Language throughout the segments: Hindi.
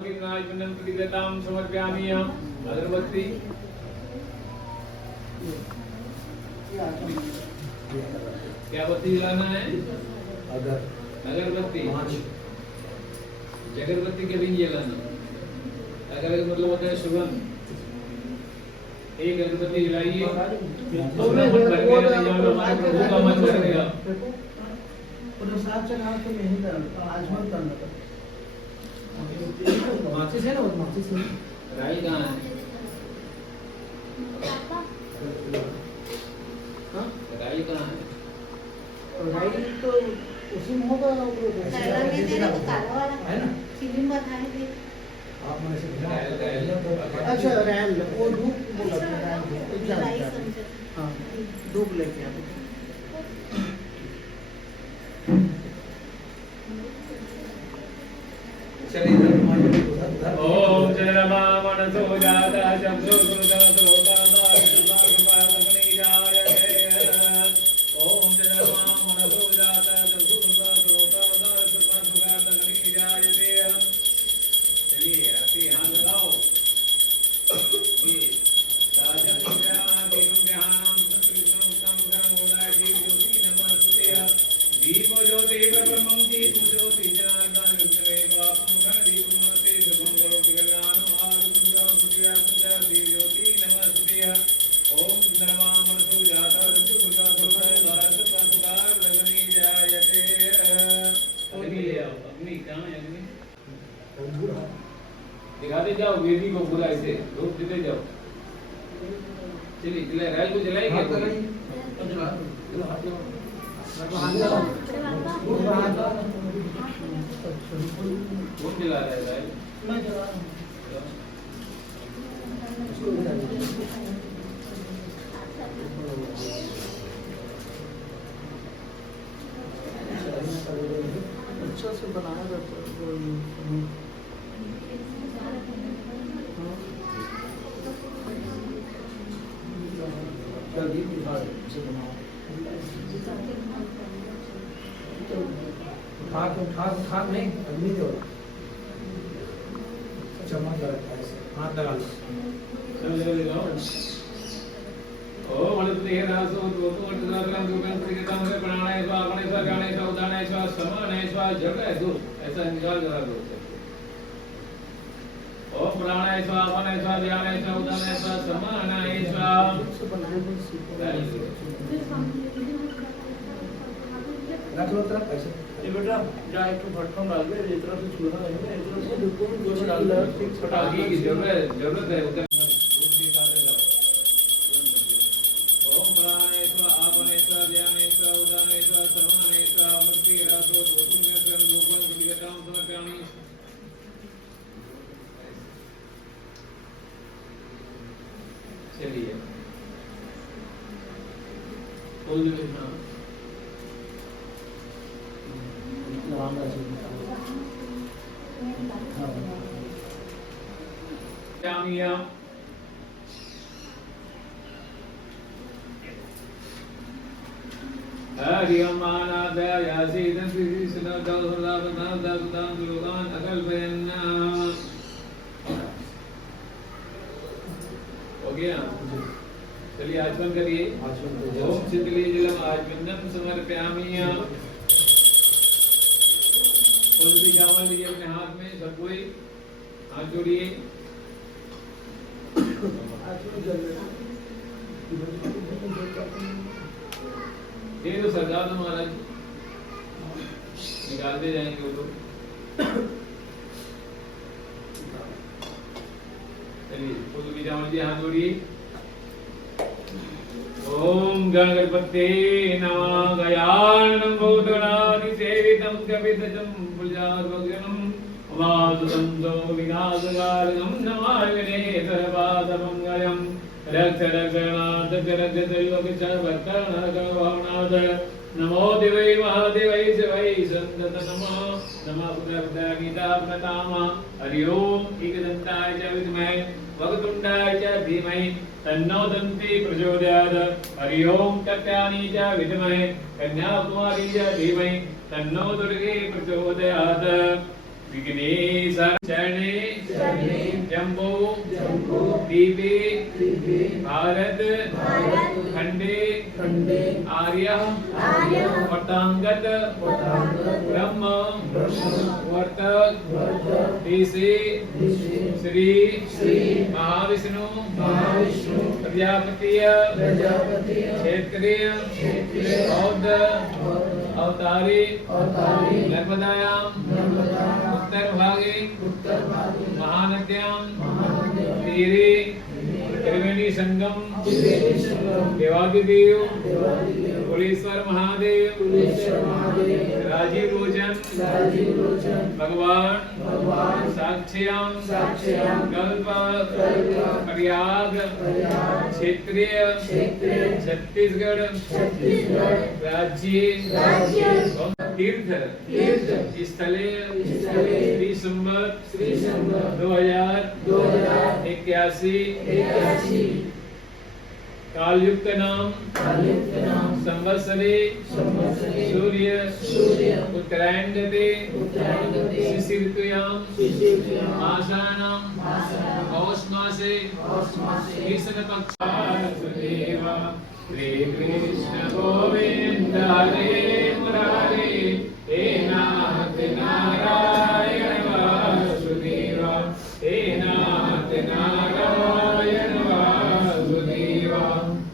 समर्पयामि। अगरबत्ती क्या बत्ती जलाना है? अगरबत्ती। अगरबत्ती के भी जलाना। अगर मतलब होता है सुगंध। एक अगरबत्ती जलाइए तो मन भर गया नहीं जानो हमारे प्रभु का मन भर गया। प्रसाद चढ़ा के नहीं डालता आज मत डालना। माचिस है ना वो माचिस है। राई कहाँ है? हाँ राई कहाँ है? राई तो उसी में होगा वो काला में दे रहे तो काला वाला है ना। फिल्म बताए थे आप मैंने से रैल अच्छा रैल वो धूप बोला था रैल राई समझो। हाँ धूप लेके आप ओम जय रमा मनसो जाता शब्दो सुरता श्रोता दासुता सुपादकनी जायते। ओम जय रमा मनसो जाता शब्दो सुरता श्रोता दासुता सुपादकनी जायते। चलिए आरती हाथ लगाओ। ये साजन विद्यानादि ध्यानम सत्कृष्णम उत्तम ज्ञान मोदाय जीव ज्योति नमस्ते। दीप ज्योति प्रपरमं दीप ज्योति जनार्दन विष्णुदेव आपमुखं दीप नमस्ते शुभं करोति कल्याणं आरुणं सुखिया सुंदर दीप ज्योति नमस्ते। ओम नरमा मनसो जाता रज्जु सुता सुता भारत प्रकार लगनी जायते। अग्नि ले आओ। अग्नि कहाँ है? अग्नि दिखाते जाओ वेदी को पूरा ऐसे धूप देते जाओ। चलिए चले रैल को जलाएंगे। कौन जला रहा है रैल? मैं जला रहा हूँ। अच्छा से बनाया जाता है खाक नहीं अग्नि दो चम्मच लगा ऐसे हाथ लगा लो। ओ मनस्ते रासो तो मटनाग्राम दुर्गन त्रिगतम से प्राणाय स्वा अपने स्वा ज्ञाने स्वा उदाने स्वा समाने स्वा जगह दो ऐसा निकाल जरा दो। ओ प्राणाय स्वा अपने स्वा ज्ञाने स्वा उदाने स्वा समानाय स्वा। रख लो तरफ ऐसे ये बेटा जा एक तो भट्टम डाल के इस तरफ से छूना नहीं है इस तरफ से बिल्कुल कुछ दो डाल डाल दो ठीक पटाखे की जरूरत है उधर धूप दिखाते जाओ। ओम प्राणाय स्वा अपने स्वा ज्ञाने स्वा उदाने स्वा समाने स्वा मृति रासो दोतुम यंत्रम लोकं त्रिगतम समर्पयामि। चलिए बोल दो ना। जामिया हरिओम आनादयासी दंति सुनदा सुनदा सुनदा सुनदा लोकान अकल्पयन्ना। हो गया? चलिए आचमन करिए। ओम शीतली जलम आचमनम समर्पयामि। फूल भी चावल लीजिए अपने हाथ में सब कोई हाथ जोड़िए। ये तो सरदार महाराज निकालते जाएंगे वो लोग। चलिए फूल भी चावल लीजिए हाथ जोड़िए। ओम गणपते नमः गयाननं भूतगणादि सेवितं कपितजं पुजार्वगणं वासुतंसो विनाशकारणं नमामि सर्वादमङ्गलं रक्ष रक्षणात् रक्षतैलोकचर्वकर्णकवाणात् नमो देवै महादेवै शिवै सन्तत नमः नमः गीता प्रणताम। हरि ओम एकदन्ताय च विद्महे वक्रतुण्डाय च धीमहि तन्नो दन्ति प्रचोदयात्। हरि ओम कत्यानि च विद्महे कन्याकुमारी च धीमहि तन्नो दुर्गे प्रचोदयात्। विघ्नेश्वर चरणे जम्बो जम्बो दीपे दीपे भारत खंडे आर्य पटांगत ब्रह्म वर्त देशे श्री महाविष्णु प्रजापति क्षेत्रीय बौद्ध अवतारी नर्मदायाम उत्तर भागे महानद्यां तीरे त्रिवेणी संगम देवादिदेव कुलेश्वर महादेव राजीव लोचन भगवान साक्ष्याम कल्प प्रयाग क्षेत्रीय छत्तीसगढ़ राज्य तीर्थ स्थले श्री संवत 2081 कालयुक्त नाम संवत्सरे सूर्य उत्तरायण गते शिशिर ऋतुयाम आषाढ़ पौष मासे कृष्ण पक्षादेव श्री कृष्ण गोविंद हरे मुरारे हे नाथ नारायण वासुदेव हे नाथ नारायण वासुदेव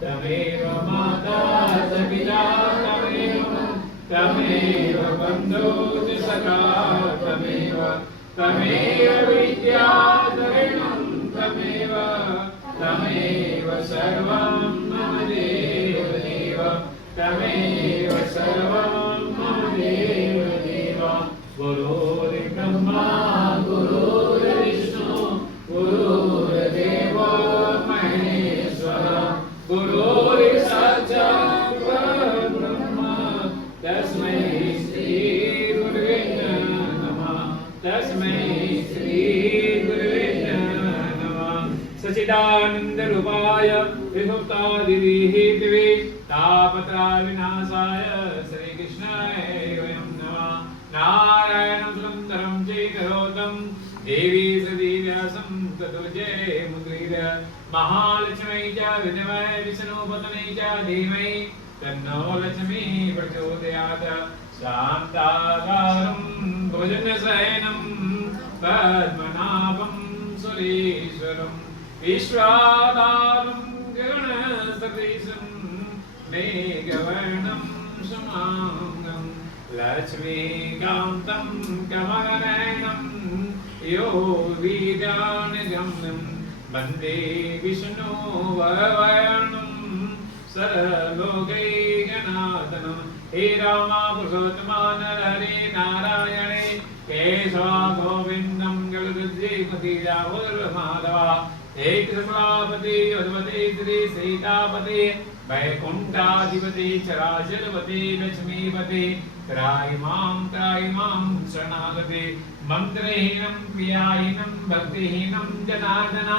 तमेव माता पिता तमेव बन्धो सखा तमेव विद्या धरणं तमेव सर्वं मम देव तमेव सर्वं मम देव गुरुर्ब्रह्मा गुरुर्विष्णु गुरुर्देवो महेश्वर गुरुर्साक्षात् परब्रह्म तस्मै श्री गुरुवे नमः तस्मै श्री गुरुवे नमः सच्चिदानंद रूपाय विमुक्तादिहेतवे तापत्रविनाशाय श्री कृष्णाय वयं नमः नारायणं सुन्दरं चैकरोतं देवी सदीव्यासं ततो जय मुद्रीर महालक्ष्मी च विद्महे विष्णुपत्नी च धीमहि तन्नो लक्ष्मी प्रचोदयात् शान्ताकारं भुजगशयनं पद्मनाभं सुरेश्वरं विश्वाधारं गगनसदृशं मेघवर्णं शुभांगं लक्ष्मीकान्तं कमलनयनं योगिज्ञानगम्यं वन्दे विष्णुवरवर्णं सर्वलोकैकनाथनं हे राम पुरुषोत्तमा नरहरे नारायणे केशव गोविन्दं गरुडध्वजपति माधवा हे कृष्णापति यदुपति श्री सीतापति वैकुंठाधिपति चराचरपति लक्ष्मीपति त्रायिमां शरणागते मंत्रहीनं क्रियाहीनं भक्तिहीनं जनार्दन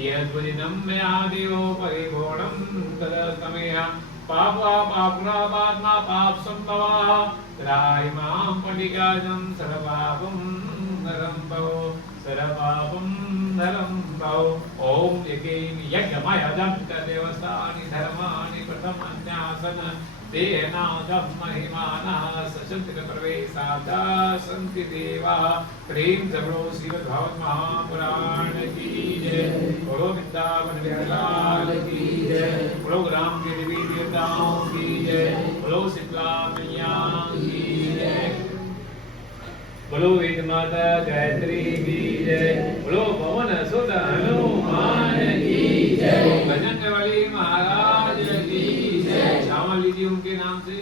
यद्वदिनं मया देवो परिपूर्णं तदस्तमेह पापात्मा पाप संभवा त्रायिमां पटिकाजं सर्वपापं नरं भवो सर्वपापं नरं भवो ओम यज्ञमयदं देवस्तानि धर्माणि प्रथमन्यासन देहनादं महिमानः सशस्त्रप्रवेशादा सन्ति देवा प्रेम जबरो श्रीमद्भागवत महापुराण की जय बोलो वृंदावन विलाल की जय बोलो ग्राम के देवी देवताओं की जय बोलो शीतला मैया की जय बोलो वेद माता गायत्री की जय बोलो पवन सुत हनुमान की जय बजरंगबली महाराज की जय चावल लीजिए उनके नाम से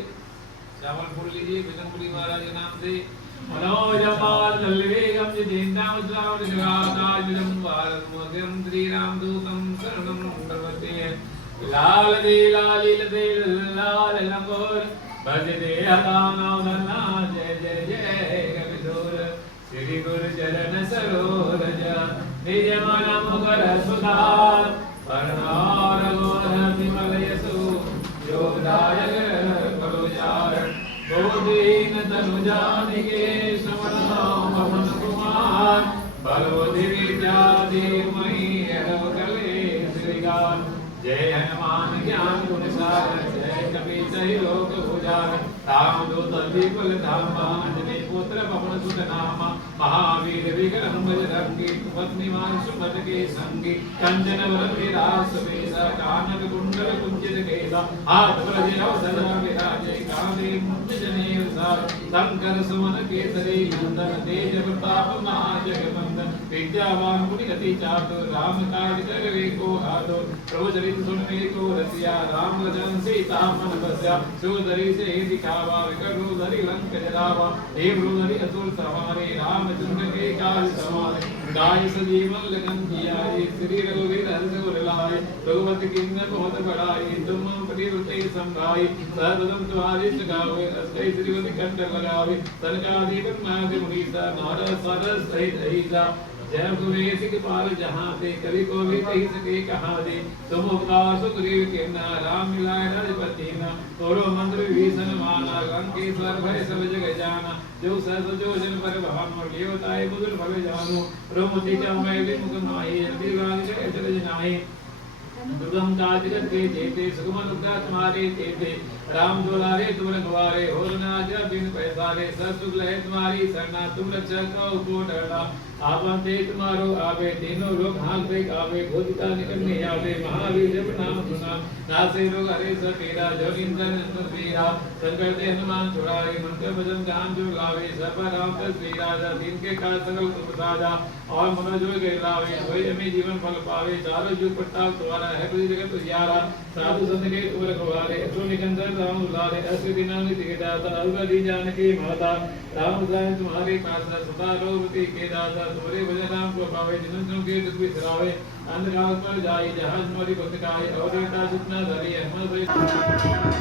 चावल फूल लीजिए बजरंगबली महाराज के नाम से मनोजपाल नलवेगम जितेन्द्रावज्रावण जगाताजलम भारतमोद्यम श्री रामदूतम शरणं प्रपद्ये लाल दे लाल लंगोर भज दे हलाना जय जय जय कविधूर श्री गुरु चरण सरोज निज मन मुकर सुधार परनार गोर विमल यशु योगदायक करुजार बोधीन तनु जानिके समनाम पवन कुमार बलवधि विद्या देव ज्ञान गुण सागर जय कपीश ही लोक भुजान राम दूत विपुल धाम अंजनी पुत्र पवन सुत नाम महावीर विक्रम बजरंगी पत्नी मान सुमत के संगी कंचन वरन विरास वेश कानन कुंडल कुंचित केसा हाथ वज्र सदा विराजे कांधे मुंज जनेऊ सार शंकर सुमन केसरी नंदन तेज प्रताप महाजगवंदन विद्यावान गुणगति चातुर राम काज करवे को आतुर प्रभु चरित सुनवे को रसिया राम भजन सीता मन बसिया सुंदरी से दिखावा विकट रूप धरि लंक जरावा देव रूप धरि असुर सवारे रामचंद्र के काज सवारे गाय सजीवन लगन जियाए श्री रघुवीर हर्ष उर लाए रघुपति किन्नर बहुत बड़ाई तुम परिवृते संभाई सर्वदम तुम्हारे सगावे अस्कै श्रीवति कंठ लगावे सनकादिक मादि मुनीसा नारद सरस सहित अहिसा जय गुरुवेश के पार जहाँ से कवि को भी कही सके कहाँ दे तुम उपकार सुग्रीव के ना राम मिलाए रजपति ना तोरो मंत्र विभीषण माना लंकेश्वर भय सब जग जाना जो सहस जो जन पर भानु लियोताय बुजुर्ग भवे जानु रोमति चमय विमुख माही जल्दी राग जय चल जनाही दुर्गम काज करके जेते सुगम अनुग्रह तुम्हारे तेते राम दुलारे तुम रखवारे हो ना जब बिन पैसारे ससुख लहे तुम्हारी सरना तुम रक्षक को डरना आपन ते तुम्हारो आवे तीनों लोग हाथ पे आवे भूतिका निकट नहीं आवे महावीर जब नाम सुना नासे लोग हरे सपेरा जो इंद्र नंदन वीरा संकर ते हनुमान छुड़ाए मन के भजन गान जो गावे सर्व राम का श्री राजा दिन के काल सकल सुख साजा और मनोजो के लावे होय हमें जीवन फल पावे चारों जुग प्रताप तुम्हारा है पूरी जगत उजियारा साधु संत के तुम रखवारे असुर निकंदन राम दुलारे असुर दिनानि दाता अवधि जानकी माता राम जान तुम्हारे पास सदा रोगति के दाता तुम्हारे भजन राम को पावे जिन के दुख बिसरावे अंधकार पर जाई जहाज मोरी भक्त गाय अवधेता सुतना धरी अहमद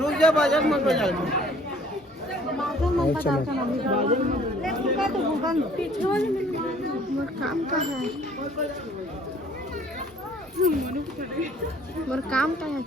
रुक जा बाजार मत बाजार में माझं मन पदार्थ ना मी ले तू का तू भूगन पीछे वाले में मोर काम का है मोर काम का है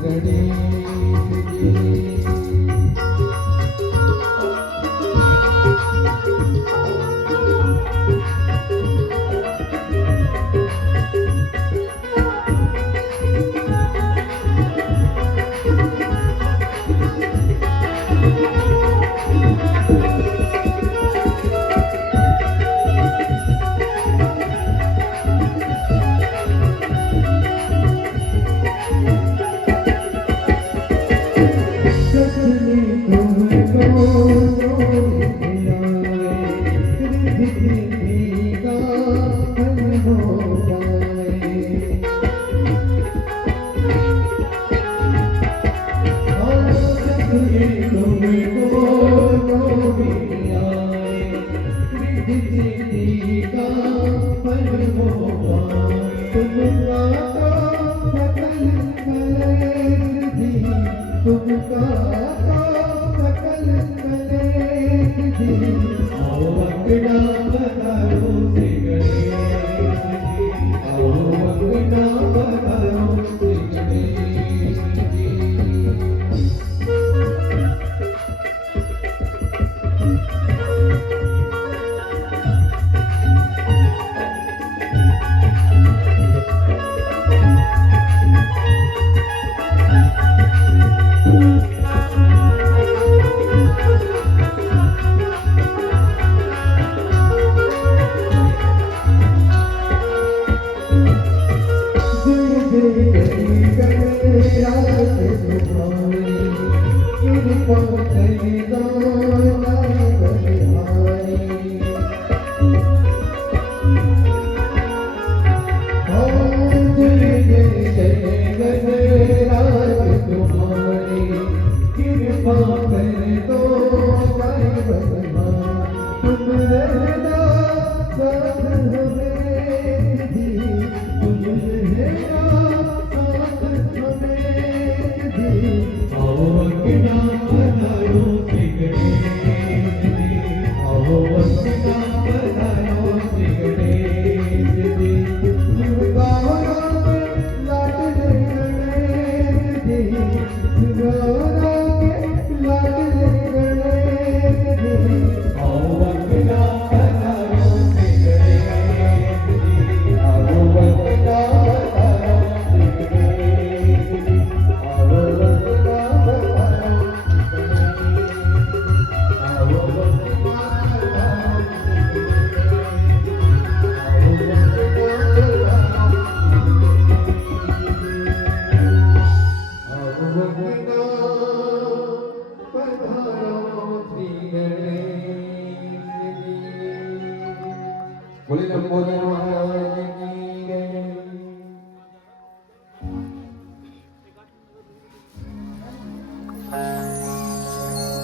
जय जय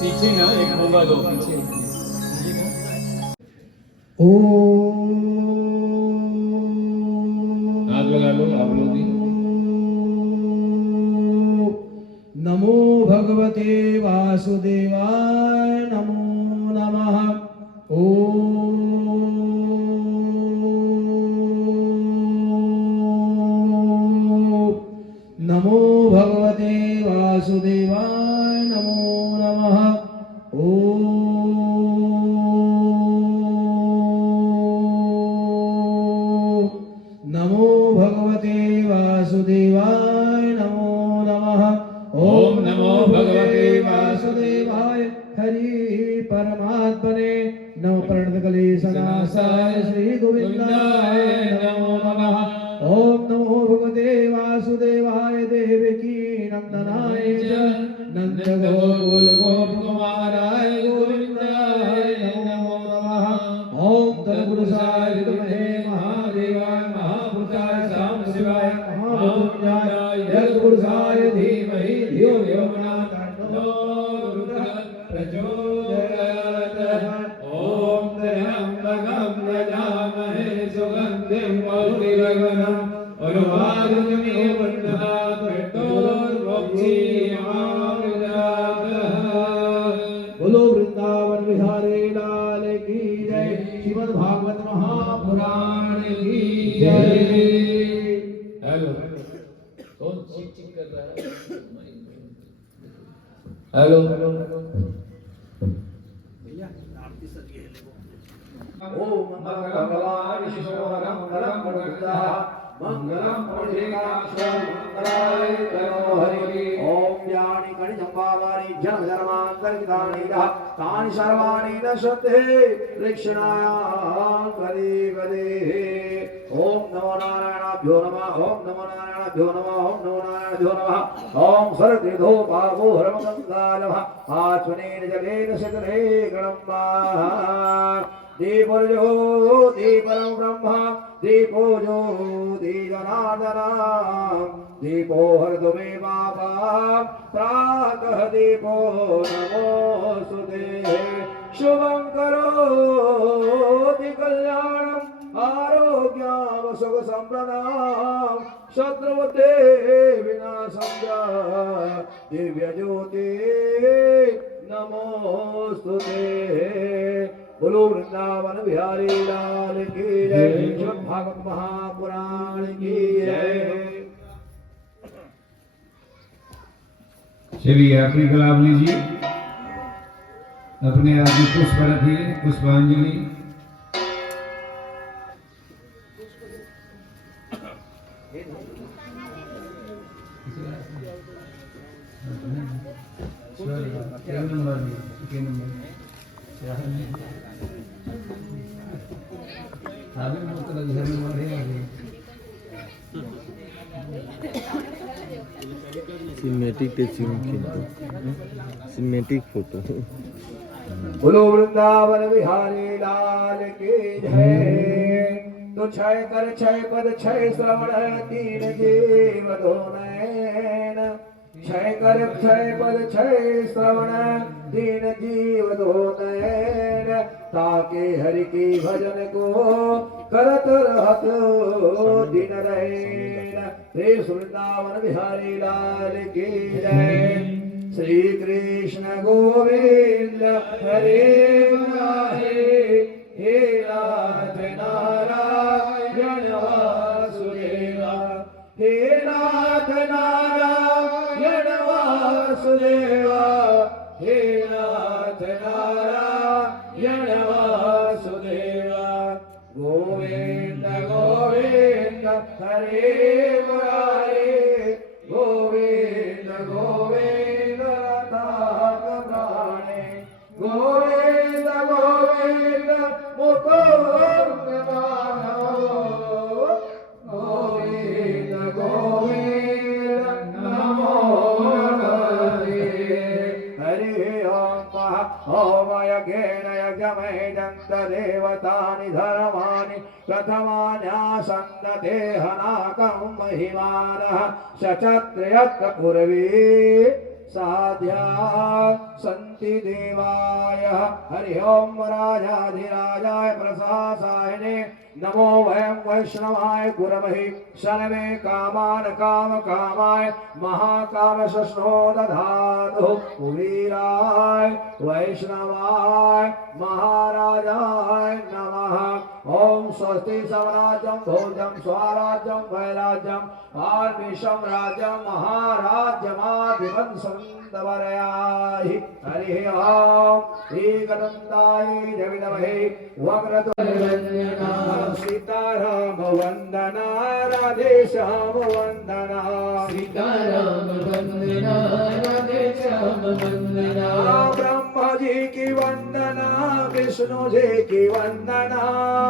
पीछे ना एक होगा दो पीछे हाथ लगा लो आप लोग भी। नमो भगवते वासुदेवाय नमो नमः। नमो भगवते वासुदेवाय नमो नमः। नमो भगवते वासुदेवाय नमो नमः। ओम नमो भगवते वासुदेवाय हरि परमात्मने नमो प्रणतकलेशनाशाय श्री गोविंदाय नमो नमः। ओम नमो भगवते वासुदेवाय देवकी नंदनाय च नंद गोकुल गोपकुमाराय गोविंदाय नमो नमः। ओम तत्पुरुषाय विद्महे महादेवाय महापुरुषाय सामशिवाय महाभूताय यत्पुरुषाय धीमहि धियो यो न तन्नो प्रचोदयात्। ओम त्र्यंबकं यजामहे सुगन्धिं पुष्टिवर्धनम् उर्वारुकमिव बन्धनात् मृत्योर्मुक्षीयमामृतात्। बोलो वृंदावन बिहारी लाल की जय। श्रीमद् भागवत महापुराण की जय। हेलो कौन चिक चिक कर रहा है? हेलो ओम मंगलम ईश्वरम मंगलम मुकुंदः मंगलम पुंडरीकाक्षं मंगलाय तनो हरि। ओम ज्ञानी गणि संभावानि जन्म जन्मांतरितानि तानि सर्वाणि नश्यन्ते लक्षणायां गदे गदे। ओम नमो नारायणाभ्यो नमः। ओम नमो नारायणाभ्यो नमः। ओम नमो नारायणाभ्यो नमः। ओम सर्वतीर्थो पावो हरमगंगालः आत्मनेन जलेन सकले गणम्बा। दीपो दीपरं ब्रह्म दीपो ज्योति जनार्दनः दीपो हरतु मे पापं प्रातः दीपो नमोऽस्तुते। शुभं करोति कल्याणम् आरोग्यं सुखसम्पदां शत्रुबुद्धे विनाशं च दिव्यज्योति नमोऽस्तुते। बोलो वृंदावन बिहारी लाल की जय। श्रीमद् भागवत महापुराण की जय। चलिए अपनी कलाम लीजिए, अपने आप में पुष्प रखिए, पुष्पांजलि। Cinematic touching cinematic photo. बोलो वृंदावन बिहारी लाल की जय। तो क्षय कर क्षय पद क्षय श्रवण तीन जीव दो नयन। क्षय कर क्षय पद क्षय श्रवण तीन जीव दो नयन। ताके हरि की भजन को करत रहत दिन रैन। श्री वृंदावन बिहारी लाल की जय। श्री कृष्ण गोविंद हरे मुरारे, हे नाथ नारायण वासुदेवा, हे नाथ नारायण वासुदेवा, हे नाथ नारायण वासुदेवा। गोविंद गोविंद हरे मुरारे, गोविंद गोविंद नाथ प्राणे, गोविंद गोविंद मुकुंद माधव, गोविंद गोविंद नमो हरे। हरि ओम यज्ञेन यज्ञमहे दन्त देवतानि धर्माणि प्रथमान्यासन्न देहनाकं महिमानः शचत्रयत्र पूर्वी साध्या सन्ति देवाय। हरि ओम राजाधिराजाय प्रशासायने नमो वयं वैष्णवाय गुरवे शनवे कामान काम कामाय महाकाम शस्नो दधातु वीराय वैष्णवाय महाराजाय नमः। ओम स्वस्ति स्वराज्यं भोजं स्वराज्यं वैराज्यं आर्मिषं राज्यं महाराज्यमाधिवंसंदवरयाहि। हरि ओम एकदन्ताय जगदमहे वक्रतुण्डवन्दना सीताराम वंदना राधे श्याम वंदना सीताराम वंदना राधे श्याम वंदना। ब्रह्मा जी की वंदना विष्णु जी की वंदना,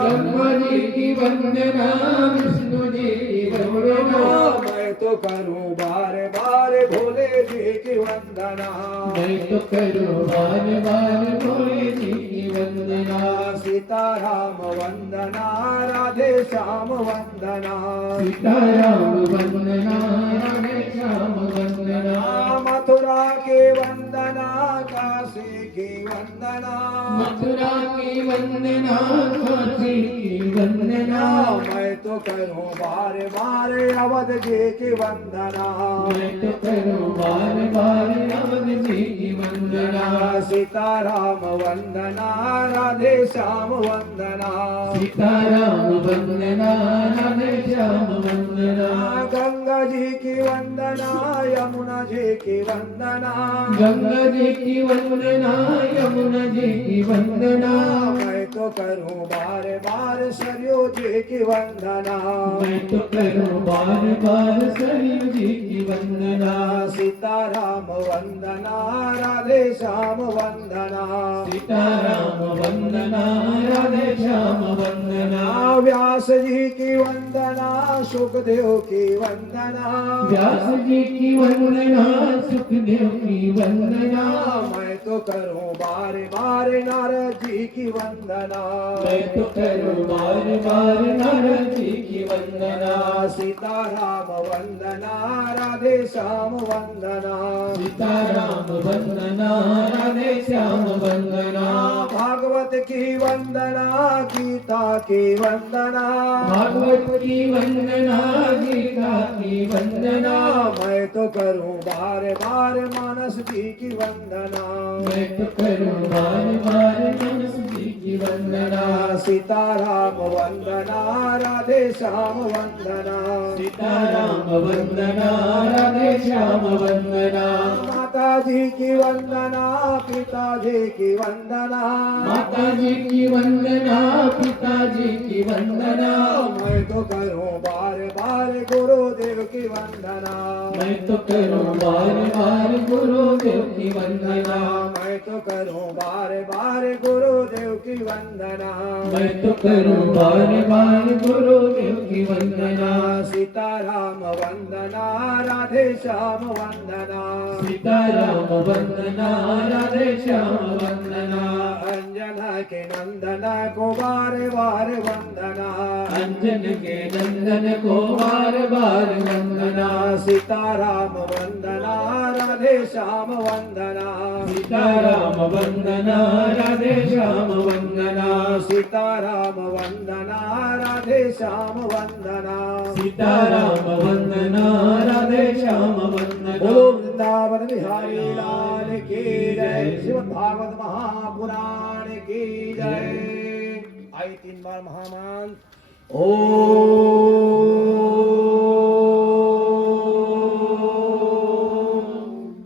ब्रह्मा जी की वंदना विष्णु जी की वंदना। मैं तो करूं बार बार भोले जी की वंदना, मैं तो करूं बार बार भोले जी की वंदना। सीताराम वंदना राधे श्याम वंदना, सीताराम वंदना राधे श्याम वंदना। मथुरा के वंदना काशी की वंदना, मथुरा की वंदना काशी की वंदना। मैं तो करूं बार बार अवध जी की वंदना, मैं तो करूं बार बार अवध जी की वंदना। सीताराम वंदना राधे श्याम वंदना, सीताराम वंदना राधे श्याम वंदना। गंगा जी की वंदना यमुना जी की वंदना, गंगा जी की वंदना यमुना जी की वंदना। मैं तो करूं बार बार सरयू जी की वंदना, मैं तो करूं बार बार सरयू जी की वंदना। सीताराम वंदना राधे श्याम वंदना, सीताराम वंदना राधे श्याम वंदना। व्यास जी की वंदना सुखदेव की वंदना, व्यास जी की वंदना सुखदेव की वंदना। मैं तो करूं बार बार नारद जी की वंदना, मैं तो करूं बार बार नारद जी की वंदना। सीताराम वंदना राधे श्याम वंदना, सीताराम वंदना राधे श्याम वंदना। भागवत की वंदना गीता की वंदना, भागवत की वंदना गीता की वंदना। मैं तो करूं बार बार मानस जी की वंदना, मैं तो करूं बार बार मानस जी की वंदना। सीताराम वंदना राधे श्याम वंदना, सीताराम वंदना राधे श्याम वंदना। माता जी की वंदना पिताजी की वंदना, माता जी की वंदना पिताजी की वंदना। मैं तो करूं बार बार गुरुदेव की वंदना, मैं तो करूं बार बार गुरुदेव की वंदना। मैं तो करूं बार बार गुरुदेव की वंदना, मैं तो करूं बार बार गुरुदेव की वंदना। सीताराम वंदना राधे श्याम वंदना, सीताराम वंदना राधे श्याम वंदना। अंजना के नंदन को बार बार वंदना अंजन के नंदन को बार बार वंदना सीताराम वंदना राधे श्याम वंदना सीताराम वंदना राधे श्याम वंदना सीताराम वंदना राधे श्याम वंदना सीताराम वंदना राधे श्याम वंदना। बोलो वृंदावन बिहारी लाल की जय। श्रीमद् भागवत महापुराण की जय। आई 3 बार महामान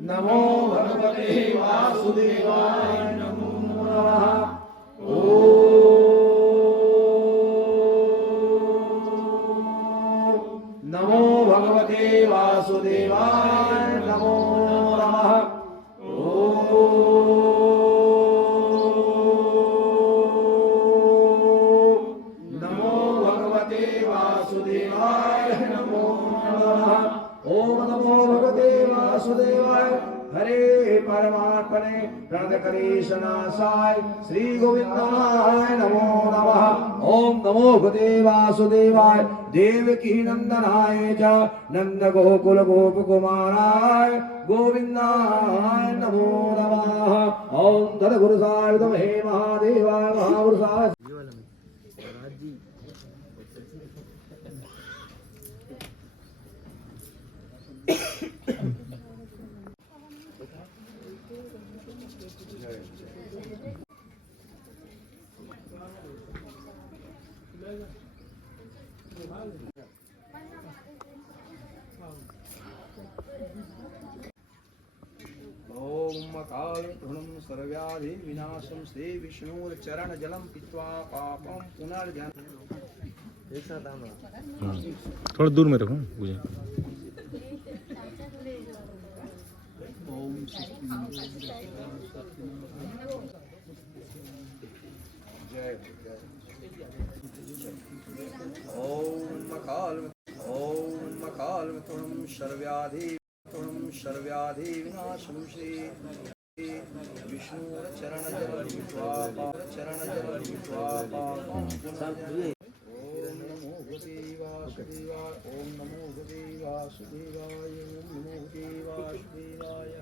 नमो भगवते वासुदेवाय नमो नमः। नमो भगवते वासुदेवाय नमो नमः। नमो भगवते वासुदेवाय नमो नमः। ओम नमो भगवते वासुदेवाय हरे परमात्मने प्रणतकरीशनाशाय श्री गोविंदाय नमो नमः। ओम नमो भगवते वासुदेवाय देवकी नंदनाय च नंद गोकुल गोप कुमाराय गोविंदाय नमो नमः। ओम धन साय विद्महे महादेवाय महापुरुषाय ओम काल गुणम सर्व्याधि विनाशम श्री विष्णु चरण जलम पीत्वा पापम पुनर्जन। थोड़ा दूर में रखो मुझे। जय ओम काल तुम सर्व्याधि विनाशम श्री विष्णु चरण जल ओम नमो भगवते वासुदेवाय। ओम नमो भगवते वासुदेवाय। ओम नमो भगवते वासुदेवाय।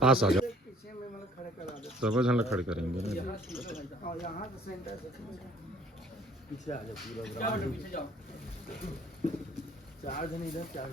पास आ जाओ। सब जन खड़े करेंगे ना। पीछे आ जाओ पूरा। 4 जन इधर 4